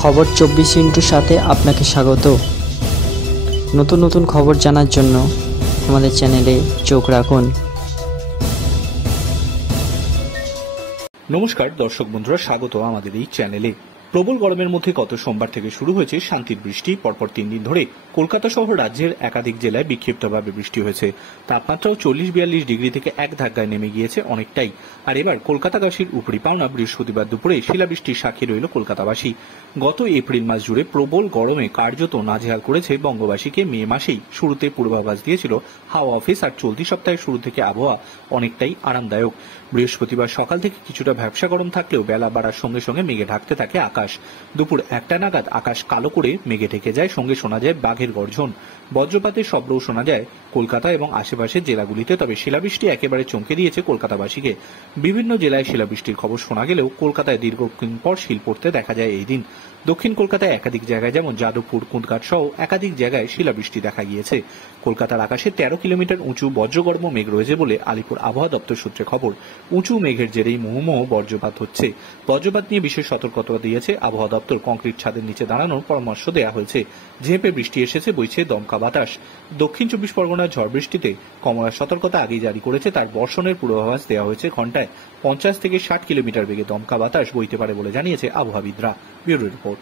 খবর 24 সাথে আপনাকে স্বাগত। নতুন নতুন খবর জানার জন্য আমাদের চ্যানেলে চোখ রাখুন। নমস্কার দর্শক বন্ধুরা, স্বাগত আমাদের এই চ্যানেলে। প্রবল গরমের মধ্যে গত সোমবার থেকে শুরু হয়েছে শান্তির বৃষ্টি। পরপর 3 দিন ধরে কলকাতা সহ রাজ্যের একাধিক জেলায় বিক্ষিপ্তভাবে বৃষ্টি হয়েছে। তাপমাত্রাও 40-42 ডিগ্রি থেকে এক ধাক্কায় নেমে গিয়েছে অনেকটাই। আর এবার কলকাতাবাসীর উপরি পাওনা বৃহস্পতিবার দুপুরে শিলাবৃষ্টির সাক্ষী রইল কলকাতাবাসী। গত এপ্রিল মাস জুড়ে প্রবল গরমে কার্যত নাজেহাল করেছে বঙ্গবাসীকে। মে মাসেই শুরুতে পূর্বাভাস দিয়েছিল হাওয়া অফিস, আর চলতি সপ্তাহের শুরু থেকে আবহাওয়া অনেকটাই আরামদায়ক। বৃহস্পতিবার সকাল থেকে কিছুটা ভ্যাপসা গরম থাকলেও বেলা বাড়ার সঙ্গে সঙ্গে মেঘে ঢাকতে থাকে আকাশ। দুপুর 1টা নাগাদ আকাশ কালো করে মেঘে ঢেকে যায়, সঙ্গে শোনা যায় বাঘের গর্জন। বজ্রপাতের শব্দও শোনা যায় কলকাতা এবং আশেপাশের জেলাগুলিতে। তবে শিলাবৃষ্টি একেবারে চমকে দিয়েছে কলকাতাবাসীকে। বিভিন্ন জেলায় শিলাবৃষ্টির খবর শোনা গেলেও কলকাতায় দীর্ঘদিন পর শিল পড়তে দেখা যায় এই দিন। দক্ষিণ কলকাতায় একাধিক জায়গায় যেমন যাদবপুর, কুঁদঘাট সহ একাধিক জায়গায় শিলাবৃষ্টি দেখা গিয়েছে। কলকাতার আকাশে 13 কিলোমিটার উঁচু বজ্রগর্ভ মেঘ রয়েছে বলে আলিপুর আবহাওয়া দপ্তর সূত্রে খবর। উঁচু মেঘের জেরেই মুহুর্মুহু বজ্রপাত হচ্ছে। বজ্রপাত নিয়ে বিশেষ সতর্কতা দিয়েছে আবহাওয়া দপ্তর। কংক্রিট ছাদের নিচে দাঁড়ানোর পরামর্শ দেওয়া হয়েছে। ঝেঁপে বৃষ্টি এসেছে, বইছে দমকা বাতাস। দক্ষিণ 24 পরগনার ঝড় বৃষ্টিতে কমলার সতর্কতা আগেই জারি করেছে। তার বর্ষণের পূর্বাভাস দেওয়া হয়েছে। ঘন্টায় 50 থেকে 60 কিলোমিটার বেগে দমকা বাতাস বইতে পারে বলে জানিয়েছে আবহাওয়াবিদরা। Bureau report.